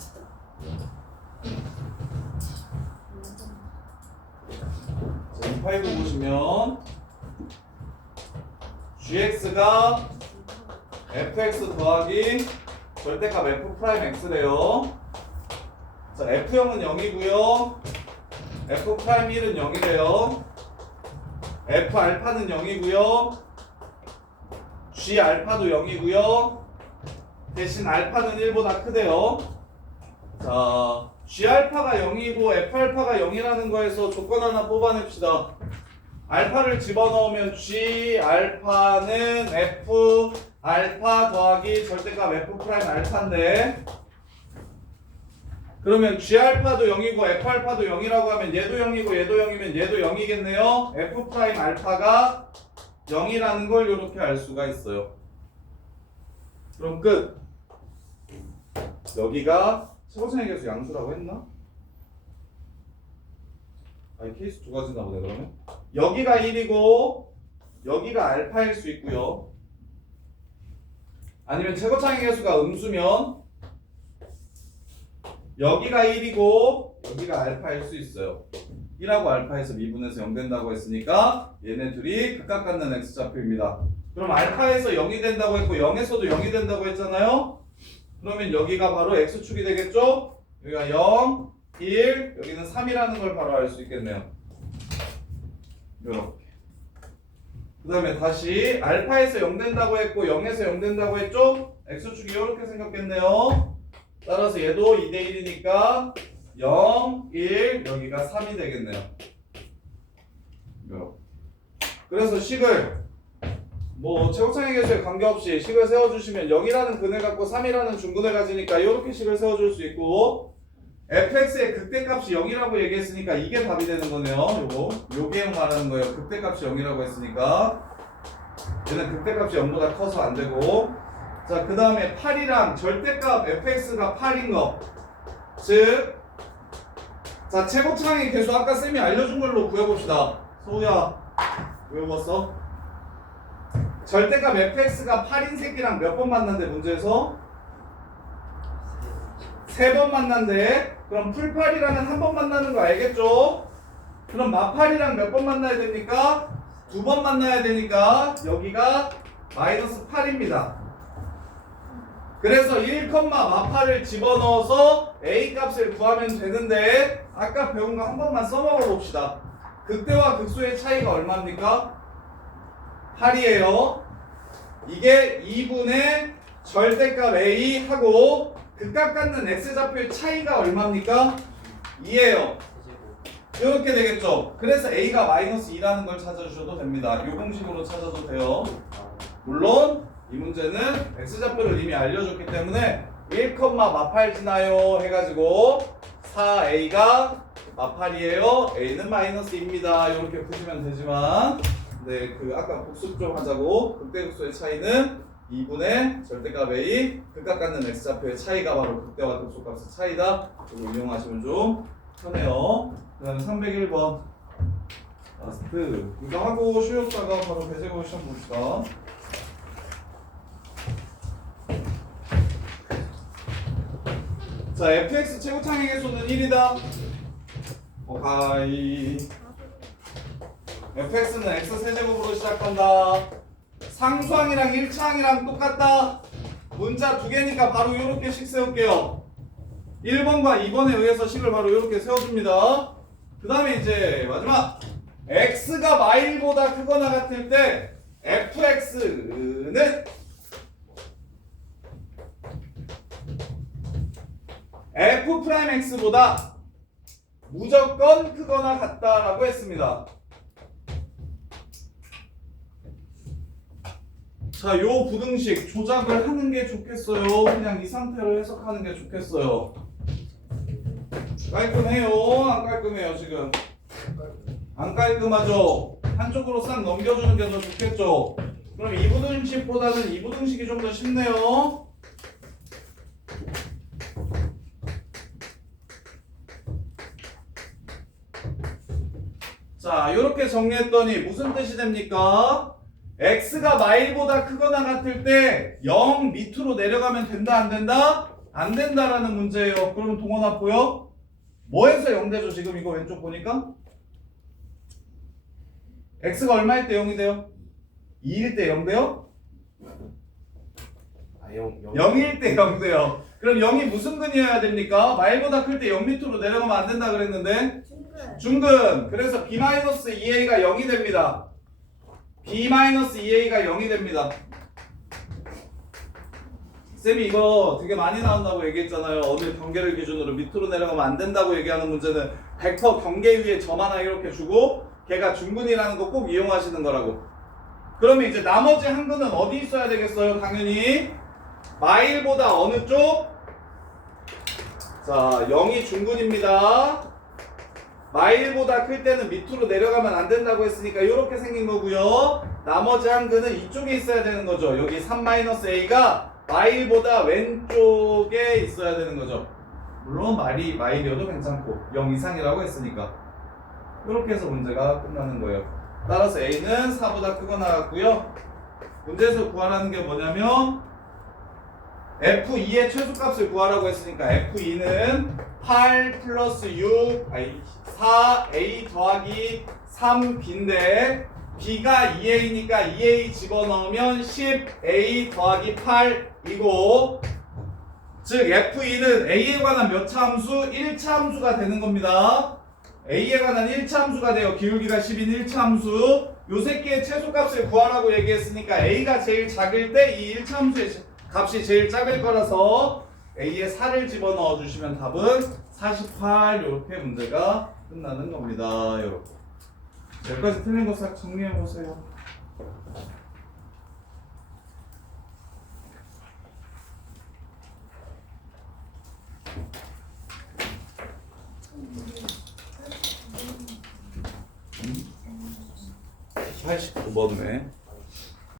자, 289 보시면 gx가 fx 더하기 절대값 f'x래요. 자, f형은 0이고요 f'1은 0이래요. f알파는 0이고요 g알파도 0이고요 대신 알파는 1보다 크대요. 자, g알파가 0이고 f알파가 0이라는 거에서 조건 하나 뽑아냅시다. 알파를 집어넣으면 g알파는 f알파 더하기 절대값 f' 알파인데 그러면 g알파도 0이고 f알파도 0이라고 하면 얘도 0이고 얘도 0이면 얘도 0이겠네요. f' 알파가 0이라는 걸 이렇게 알 수가 있어요. 그럼 끝. 여기가 최고차의 개수 양수라고 했나? 아니 케이스 두 가지나 보네 그러면. 여기가 1이고 여기가 알파일 수 있고요. 아니면 최고차의 개수가 음수면 여기가 1이고 여기가 알파일 수 있어요. 1하고 알파에서 미분해서 0 된다고 했으니까 얘네 둘이 극각 갖는 x좌표입니다. 그럼 알파에서 0이 된다고 했고 0에서도 0이 된다고 했잖아요. 그러면 여기가 바로 x축이 되겠죠? 여기가 0, 1, 여기는 3이라는 걸 바로 알 수 있겠네요. 이렇게. 그 다음에 다시 알파에서 0 된다고 했고 0에서 0 된다고 했죠? x축이 이렇게 생겼겠네요. 따라서 얘도 2대 1이니까 0, 1, 여기가 3이 되겠네요. 이렇게. 그래서 식을 뭐 최고창의 개수에 관계없이 식을 세워주시면 0이라는 근을 갖고 3이라는 중근을 가지니까 이렇게 식을 세워줄 수 있고 fx의 극대값이 0이라고 얘기했으니까 이게 답이 되는 거네요. 요게 말하는 거예요. 극대값이 0이라고 했으니까 얘는 극대값이 0보다 커서 안 되고 자 그 다음에 8이랑 절대값 fx가 8인 거 즉 자 최고창의 개수 아까 쌤이 알려준 걸로 구해봅시다. 소우야 외웠어? 절대값 fx가 8인 새끼랑 몇 번 만난대 문제에서? 3번 만난대. 그럼 풀8이랑은 한 번 만나는 거 알겠죠? 그럼 마팔이랑 몇 번 만나야 됩니까? 2번 만나야 되니까 여기가 마이너스 8입니다. 그래서 1, 마팔을 집어넣어서 a 값을 구하면 되는데 아까 배운 거 한 번만 써먹어 봅시다. 극대와 극소의 차이가 얼마입니까? 8이에요. 이게 2분의 절대값 a 하고 극값 갖는 x좌표의 차이가 얼마입니까? 2예요. 이렇게 되겠죠. 그래서 a가 마이너스 2라는 걸 찾아주셔도 됩니다. 이 공식으로 찾아도 돼요. 물론 이 문제는 x좌표를 이미 알려줬기 때문에 1, 마팔 지나요 해가지고 4a가 마팔이에요. a는 마이너스 2입니다. 이렇게 푸시면 되지만 네, 그 아까 복습 좀 하자고 극대극소의 차이는 2분의 절대값 a 극값 갖는 x좌표의 차이가 바로 극대와 극소값의 차이다. 이거 이용하시면 좀 편해요. 그 다음에 301번 라스트 이거 하고 쉬었다가 바로 배제고 시험 봅시다. 자 fx 최고창의 개수는 1이다. 오카이 fx는 x 세제곱으로 시작한다. 상수항이랑 1차항이랑 똑같다. 문자 두 개니까 바로 이렇게 식 세울게요. 1번과 2번에 의해서 식을 바로 이렇게 세워줍니다. 그 다음에 이제 마지막 x가 마일보다 크거나 같을 때 fx는 f'x보다 무조건 크거나 같다라고 했습니다. 자, 요 부등식 조작을 하는 게 좋겠어요? 그냥 이 상태로 해석하는 게 좋겠어요? 깔끔해요? 안 깔끔해요 지금? 안 깔끔하죠? 한쪽으로 싹 넘겨주는 게 더 좋겠죠? 그럼 이 부등식보다는 이 부등식이 좀 더 쉽네요. 자, 이렇게 정리했더니 무슨 뜻이 됩니까? x가 마일보다 크거나 같을 때 0 밑으로 내려가면 된다 안 된다? 안 된다라는 문제예요. 그러면 동원아 보여? 뭐에서 0 되죠? 지금 이거 왼쪽 보니까? x가 얼마일 때 0이 돼요? 2일 때 0 돼요? 0일 때 0 돼요. 그럼 0이 무슨 근이어야 됩니까? 마일보다 클 때 0 밑으로 내려가면 안 된다 그랬는데 중근. 그래서 b-2a가 0이 됩니다. b-2a가 0이 됩니다. 쌤이 이거 되게 많이 나온다고 얘기했잖아요. 어느 경계를 기준으로 밑으로 내려가면 안 된다고 얘기하는 문제는 100% 경계 위에 점 하나 이렇게 주고 걔가 중근이라는 거 꼭 이용하시는 거라고. 그러면 이제 나머지 한 근은 어디 있어야 되겠어요? 당연히 마일보다 어느 쪽? 자, 0이 중근입니다. 마일보다 클 때는 밑으로 내려가면 안 된다고 했으니까 이렇게 생긴 거고요. 나머지 한 근은 이쪽에 있어야 되는 거죠. 여기 3-a가 마일보다 왼쪽에 있어야 되는 거죠. 물론 마일이어도 괜찮고 0 이상이라고 했으니까 이렇게 해서 문제가 끝나는 거예요. 따라서 a는 4보다 크거나 같고요. 문제에서 구하라는 게 뭐냐면 f2의 최소값을 구하라고 했으니까 f2는 8 플러스 6 4a 더하기 3b인데 b가 2a니까 2a 집어넣으면 10a 더하기 8이고 즉 F2는 A에 관한 몇 차 함수? 1차 함수가 되는 겁니다. A에 관한 1차 함수가 돼요. 기울기가 10인 1차 함수. 요 새끼의 최소값을 구하라고 얘기했으니까 A가 제일 작을 때 이 1차 함수의 값이 제일 작을 거라서 A에 4를 집어넣어 주시면 답은 48 이렇게 문제가 끝나는 겁니다. 여러분 여기까지 틀린 거 싹 정리해 보세요. 음? 89번네.